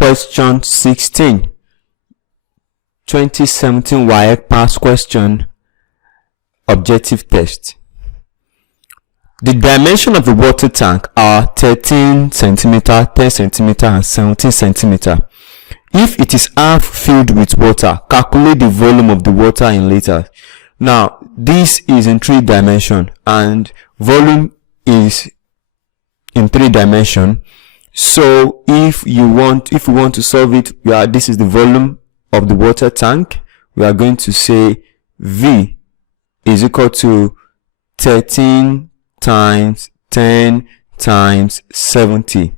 Question 16, 2017 WAEC past question, objective test. The dimension of the water tank are 13 centimeter, 10 centimeter, and 17 centimeter. If it is half filled with water, calculate the volume of the water in liters. Now, this is in 3 dimension and volume is in 3 dimension. So if we want to solve it, this is the volume of the water tank. We are going to say V is equal to 13 times 10 times 70.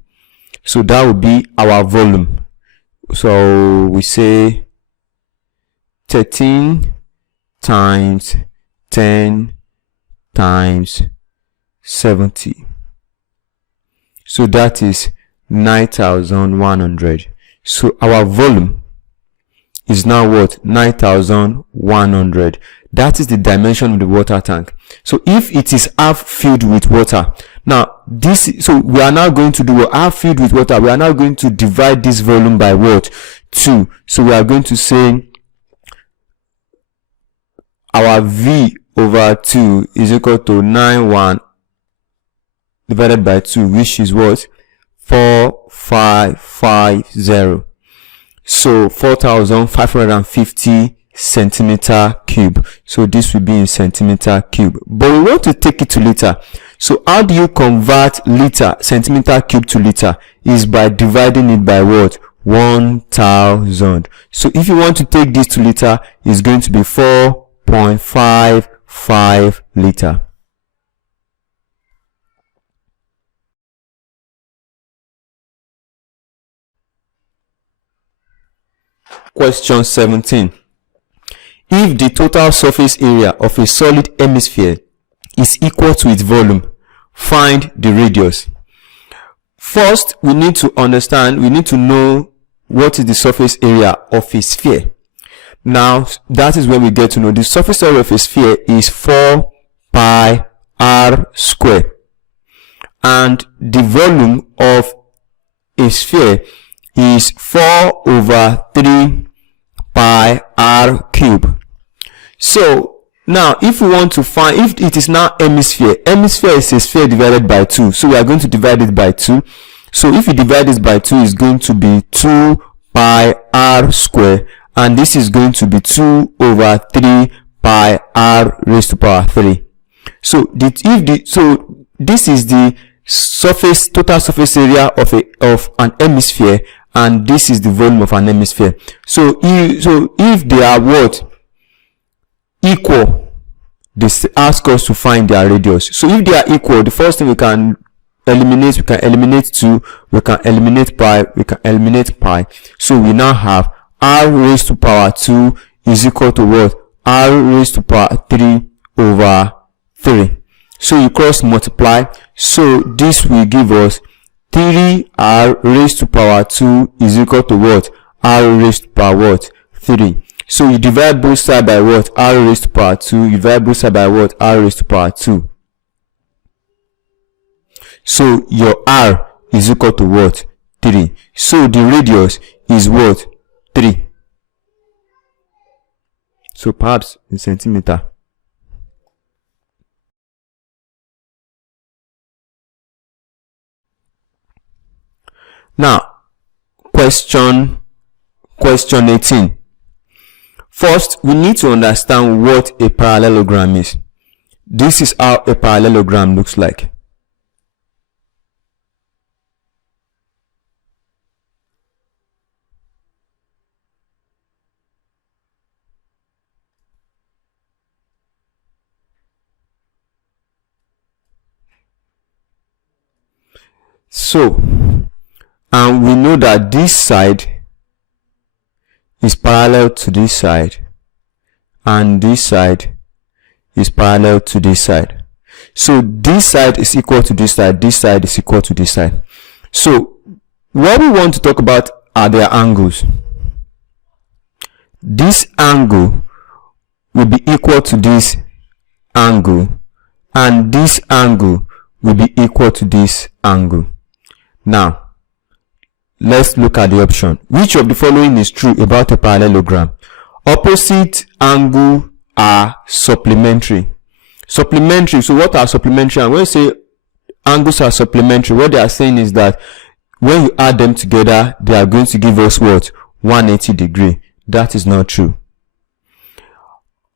So that will be our volume. So we say 13 times 10 times 70. So that is 9,100. So our volume is now what? 9,100. That is the dimension of the water tank. So if it is half filled with water, now so we are now going to do half filled with water. We are now going to divide this volume by what? 2. So we are going to say our V over 2 is equal to 91 divided by 2, which is what? 4550. So 4,550 centimeter cube. So this will be in centimeter cube, but we want to take it to liter. So how do you convert liter, centimeter cube to liter? Is by dividing it by what? 1000. So if you want to take this to liter, it's going to be 4.55 liter. Question 17. If the total surface area of a solid hemisphere is equal to its volume, find the radius. First, we need to know what is the surface area of a sphere. Now, that is when we get to know the surface area of a sphere is 4 pi r square. And the volume of a sphere is 4 over 3 pi r cube. So now if we want to find, if it is now hemisphere is a sphere divided by 2, so we are going to divide it by 2. So if you divide this by 2, it's going to be 2 pi r square, and this is going to be 2 over 3 pi r raised to power 3. So this is the total surface area of an hemisphere, and this is the volume of an hemisphere. So if they are what? Equal, they ask us to find their radius. So if they are equal, the first thing we can eliminate 2, we can eliminate pi, so we now have r raised to power 2 is equal to what? R raised to power 3 over 3. So you cross multiply, so this will give us 3r raised to power 2 is equal to what? R raised to power what? 3. So you divide both sides by what? R raised to power 2. You divide both sides by what? R raised to power 2. So your r is equal to what? 3. So the radius is what? 3. So perhaps in centimeter. Now, question 18. First, we need to understand what a parallelogram is. This is how a parallelogram looks like. So, and we know that this side is parallel to this side, and this side is parallel to this side. So this side is equal to this side is equal to this side. So what we want to talk about are their angles. This angle will be equal to this angle, and this angle will be equal to this angle. Now, let's look at the option. Which of the following is true about a parallelogram? Opposite angle are supplementary. Supplementary. So what are supplementary? And when you say angles are supplementary, what they are saying is that when you add them together, they are going to give us what? 180 degree. That is not true.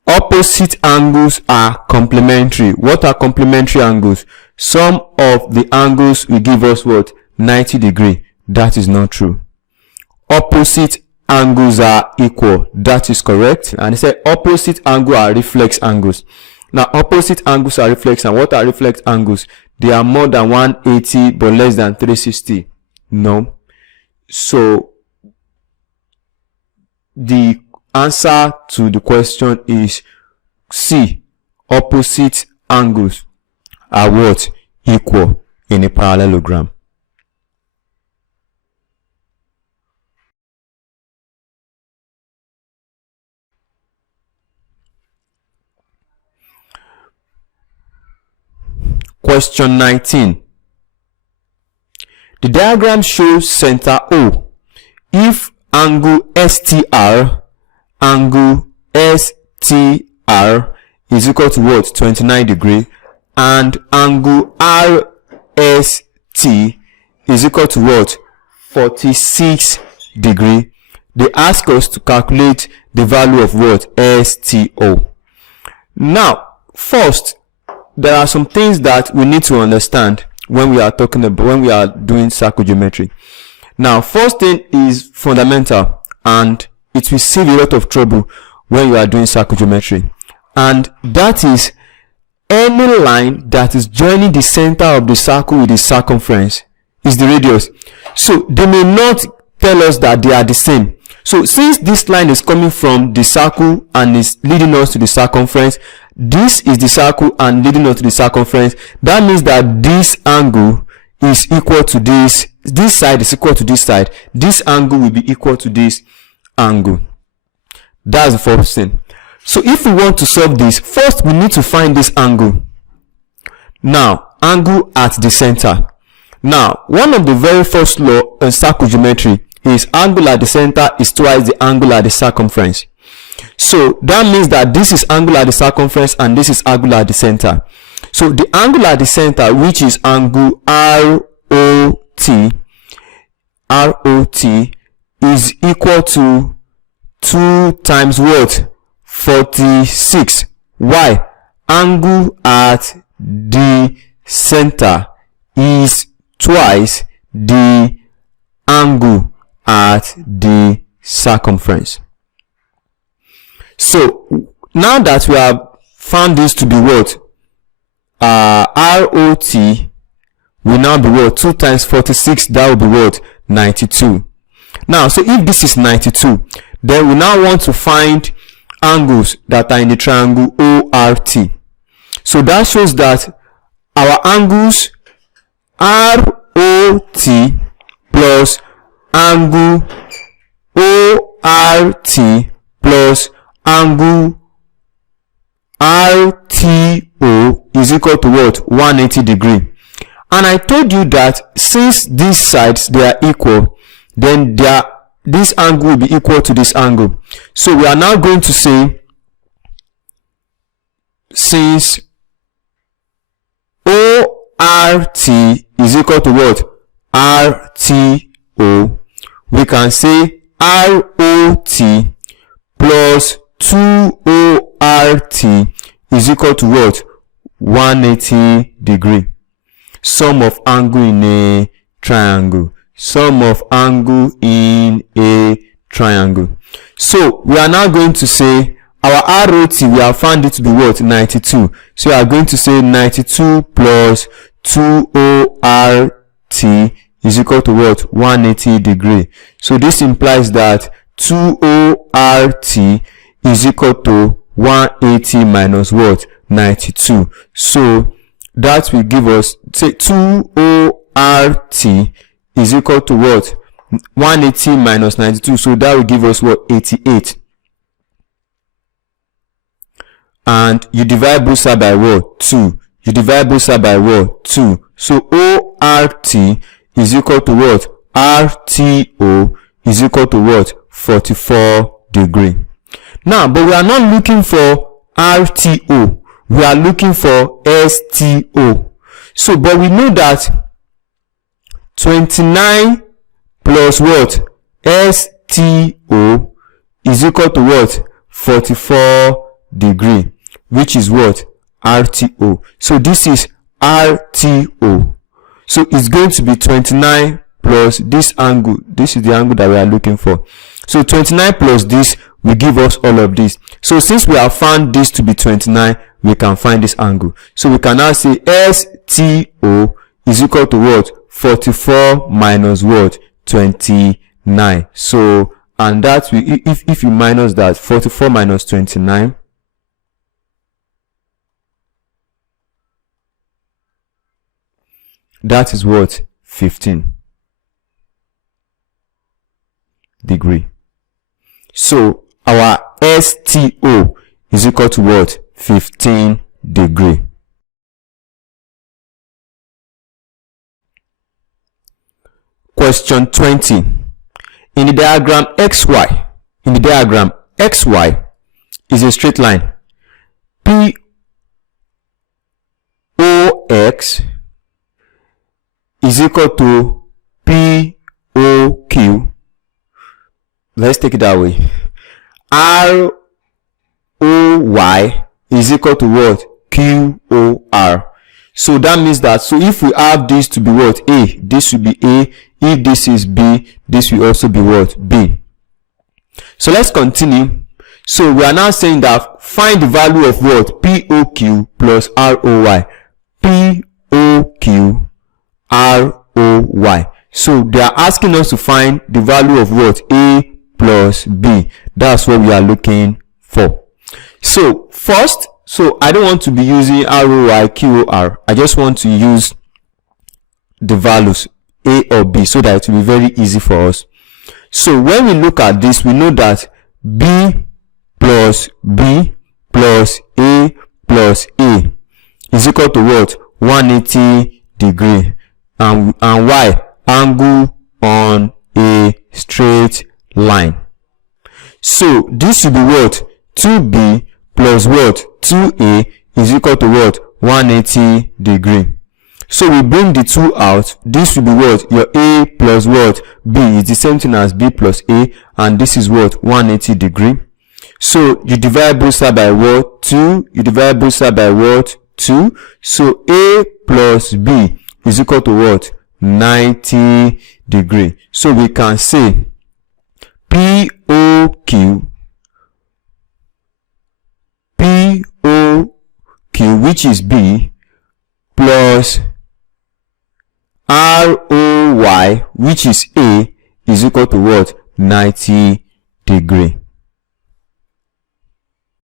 Opposite angles are complementary. What are complementary angles? Sum of the angles will give us what? 90 degree. That is not true. Opposite angles are equal. That is correct. And it said opposite angle are reflex angles. Now opposite angles are reflex, and what are reflex angles? They are more than 180 but less than 360. No. So the answer to the question is C. Opposite angles are what? Equal in a parallelogram. Question 19. The diagram shows center O. If angle STR, angle STR is equal to what? 29 degree, and angle RST is equal to what? 46 degree. They ask us to calculate the value of what? STO. Now, first, there are some things that we need to understand when we are talking about, when we are doing circle geometry. Now, first thing is fundamental, and it will save a lot of trouble when you are doing circle geometry, and that is any line that is joining the center of the circle with the circumference is the radius. So they may not tell us that they are the same. So since this line is coming from the circle and is leading us to the circumference, this is the circle and leading us to the circumference, that means that this angle is equal to this side is equal to this side, this angle will be equal to this angle. That's the first thing. So if we want to solve this, first we need to find this angle. Now, angle at the center. Now, one of the very first law in circle geometry is angle at the center is twice the angle at the circumference. So that means that this is angle at the circumference and this is angle at the center. So the angle at the center, which is angle ROT, is equal to 2 times what? 46. Why? Angle at the center is twice the angle at the circumference. So now that we have found this to be what? ROT will now be what? 2 times 46, that will be what? 92. Now, so if this is 92, then we now want to find angles that are in the triangle ORT. So that shows that our angles ROT plus angle ORT plus angle RTO is equal to what? 180 degree. And I told you that since these sides they are equal, then this angle will be equal to this angle. So we are now going to say, since ORT is equal to what? RTO, we can say ROT plus 2ORT is equal to what? 180 degree. Sum of angle in a triangle. Sum of angle in a triangle. So we are now going to say our ROT, we have found it to be what? 92. So we are going to say 92 plus 2ORT is equal to what? 180 degree. So this implies that 2ORT is equal to 180 minus what? 92. So that will give us, say, 2ORT is equal to what? 180 minus 92. So that will give us what? 88. And you divide both sides by what? 2. You divide both sides by what? 2. So ORT is equal to what? RTO is equal to what? 44 degree. Now, but we are not looking for RTO. We are looking for STO. So, but we know that 29 plus what? STO is equal to what? 44 degree, which is what? RTO. So this is RTO. So it's going to be 29 plus this angle. This is the angle that we are looking for. So 29 plus this will give us all of this. So since we have found this to be 29, we can find this angle. So we can now say STO is equal to what? 44 minus what? 29. So, and that will, if you minus that, 44 minus 29, that is what? 15 degree. So our STO is equal to what? 15 degree. Question 20. In the diagram XY, is a straight line. POX is equal to POQ. Let's take it that way. ROY is equal to what? QOR. So that means that, so if we have this to be what? A, this will be A. If this is B, this will also be what? B. So let's continue. So we are now saying that find the value of what? POQ plus ROY. POQ ROY. So they are asking us to find the value of what? A plus B. That's what we are looking for. So first, so I don't want to be using ROY, QOR. I just want to use the values A or B so that it will be very easy for us. So when we look at this, we know that B plus B plus A plus A is equal to what? 180 degree. And Y? Angle on a straight line. So this will be what? 2B plus what? 2A is equal to what? 180 degree. So we bring the 2 out. This will be what? Your A plus what? B is the same thing as B plus A, and this is what? 180 degree. So you divide both sides by what? 2. You divide both sides by what? 2. So A plus B is equal to what? 90 degree. So we can say POQ, which is B, plus ROY, which is A, is equal to what? 90 degree.